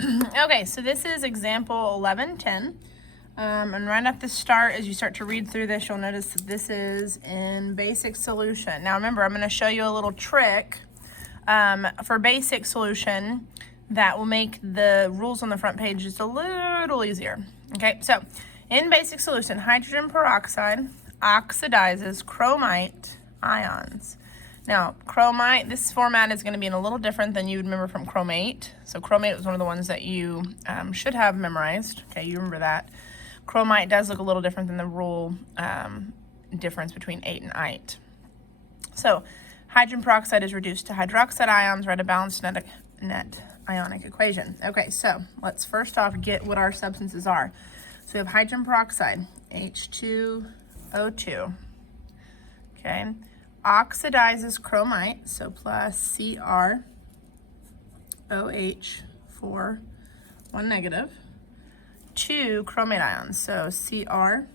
Okay, so this is example 1110. And right at the start, as you start to read through this, you'll notice that this is in basic solution. Now remember, I'm going to show you a little trick for basic solution that will make the rules on the front page just a little easier. Okay, so in basic solution, hydrogen peroxide oxidizes chromite ions. Now, chromite, this format is going to be a little different than you would remember from chromate. So chromate was one of the ones that you should have memorized. Okay, you remember that. Chromite does look a little different than the rule difference between 8 and 8. So hydrogen peroxide is reduced to hydroxide ions, write a balanced net ionic equation. Okay, so let's first off get what our substances are. So we have hydrogen peroxide, H2O2, okay, oxidizes chromite, so plus CrOH4, 1 negative, 2 chromate ions, so CrO4,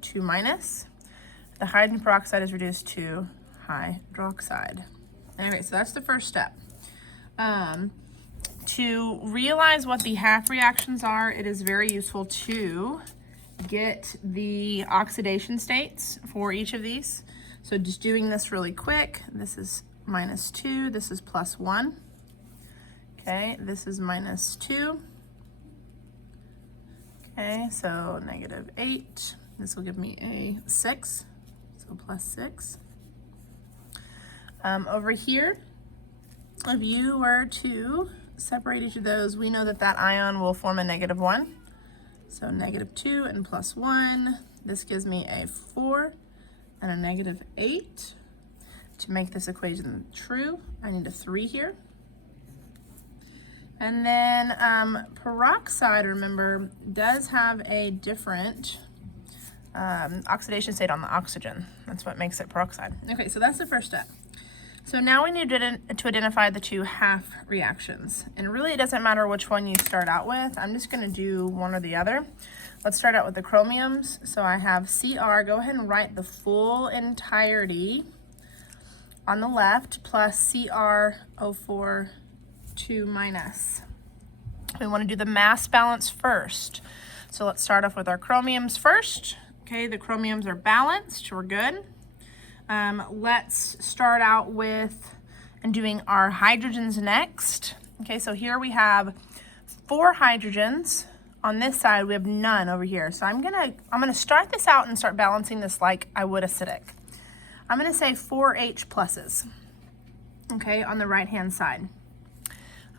2 minus. The hydrogen peroxide is reduced to hydroxide. Anyway, so that's the first step. To realize what the half reactions are, it is very useful to get the oxidation states for each of these. So just doing this really quick, this is -2, this is +1. Okay, this is -2. Okay, so -8. This will give me a 6, so +6. Over here, if you were to separate each of those, we know that that ion will form a -1. So -2 and +1. This gives me a 4 and a -8. To make this equation true, I need a 3 here. And then peroxide, remember, does have a different oxidation state on the oxygen. That's what makes it peroxide. Okay, so that's the first step. So now we need to identify the two half reactions. And really it doesn't matter which one you start out with. I'm just going to do one or the other. Let's start out with the chromiums. So I have Cr, go ahead and write the full entirety on the left, plus CrO4, 2 minus. We want to do the mass balance first. So let's start off with our chromiums first. Okay, the chromiums are balanced, we're good. Let's start out with and doing our hydrogens next. Okay, so here we have 4 hydrogens. On this side, we have none over here. So I'm gonna start this out and start balancing this like I would acidic. I'm gonna say 4 H pluses, okay, on the right-hand side.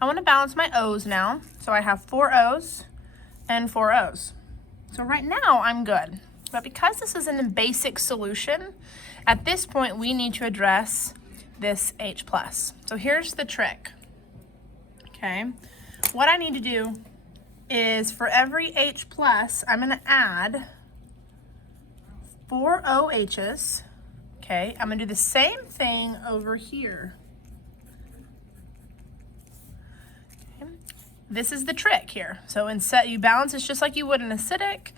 I wanna balance my O's now. So I have 4 O's and 4 O's. So right now I'm good. But because this is in a basic solution, at this point we need to address this H plus. So here's the trick, okay? What I need to do is for every H plus, I'm gonna add 4 OHs, okay? I'm gonna do the same thing over here. Okay. This is the trick here. So instead, you balance this just like you would an acidic.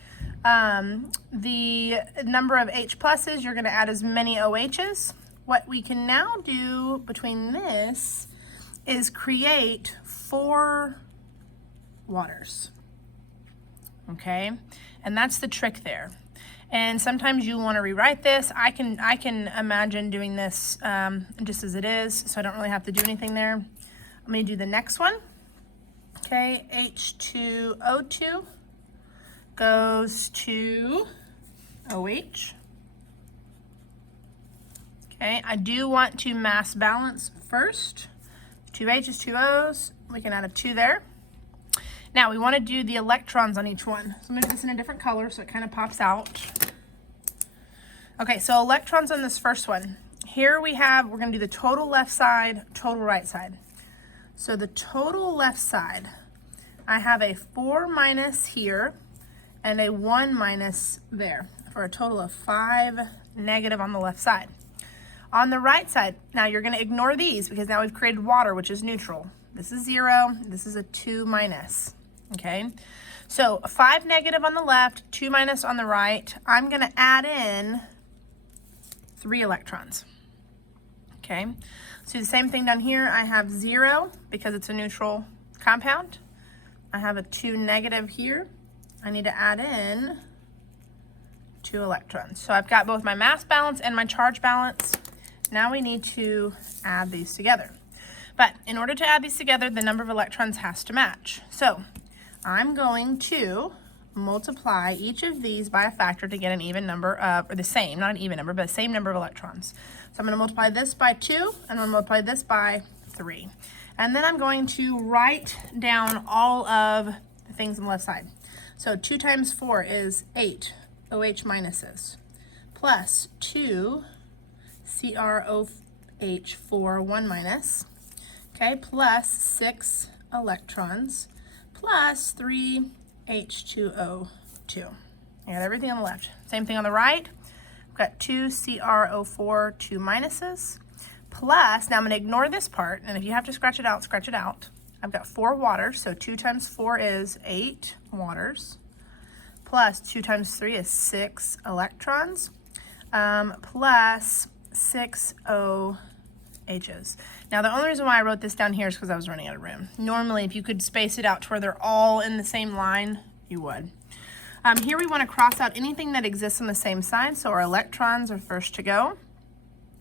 The number of H pluses, you're gonna add as many OHs. What we can now do between this is create 4 waters, okay? And that's the trick there. And sometimes you wanna rewrite this. I can imagine doing this just as it is, so I don't really have to do anything there. I'm gonna do the next one, okay? H2O2 goes to OH. Okay, I do want to mass balance first. 2 H's, 2 O's, we can add a 2 there. Now we want to do the electrons on each one. So I'm going to do this in a different color so it kind of pops out. Okay, so electrons on this first one. Here we have, we're going to do the total left side, total right side. So the total left side, I have a 4 minus here and a 1 minus there for a total of 5 negative on the left side. On the right side, now you're going to ignore these because now we've created water, which is neutral. This is 0, this is a 2 minus, okay? So 5 negative on the left, 2 minus on the right. I'm gonna add in 3 electrons, okay? So the same thing down here. I have 0 because it's a neutral compound. I have a 2 negative here. I need to add in 2 electrons. So I've got both my mass balance and my charge balance. Now we need to add these together. But in order to add these together, the number of electrons has to match. So I'm going to multiply each of these by a factor to get an even number of, or the same, not an even number, but the same number of electrons. So I'm going to multiply this by 2, and I'm going to multiply this by 3. And then I'm going to write down all of the things on the left side. So 2 times 4 is 8 OH minuses, plus 2 CrOH4 1 minus, okay, plus 6 electrons, plus 3 H2O2. I got everything on the left. Same thing on the right. I've got 2 CrO4 2 minuses, plus, now I'm going to ignore this part, and if you have to scratch it out, scratch it out. I've got 4 waters, so 2 times 4 is 8 waters, plus 2 times 3 is 6 electrons, plus 6 OHs. Now the only reason why I wrote this down here is because I was running out of room. Normally, if you could space it out to where they're all in the same line, you would. Here we want to cross out anything that exists on the same side, so our electrons are first to go.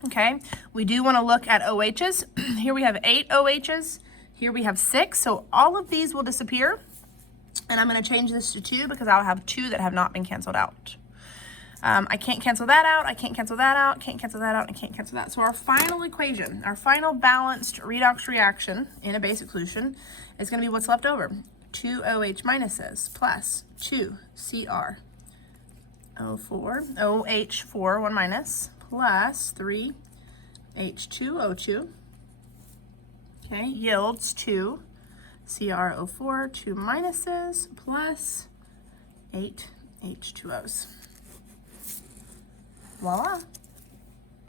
Okay, we do want to look at OHs. Here we have 8 OHs. Here we have 6, so all of these will disappear. And I'm going to change this to 2 because I'll have 2 that have not been canceled out. I can't cancel that out, I can't cancel that out, can't cancel that out, and can't cancel that. So our final equation, our final balanced redox reaction in a basic solution is going to be what's left over. 2 OH minuses plus 2 CrO4 1 minus, plus 3 H2O2, okay, yields 2 CrO4 2 minuses, plus 8 H2Os. Voila.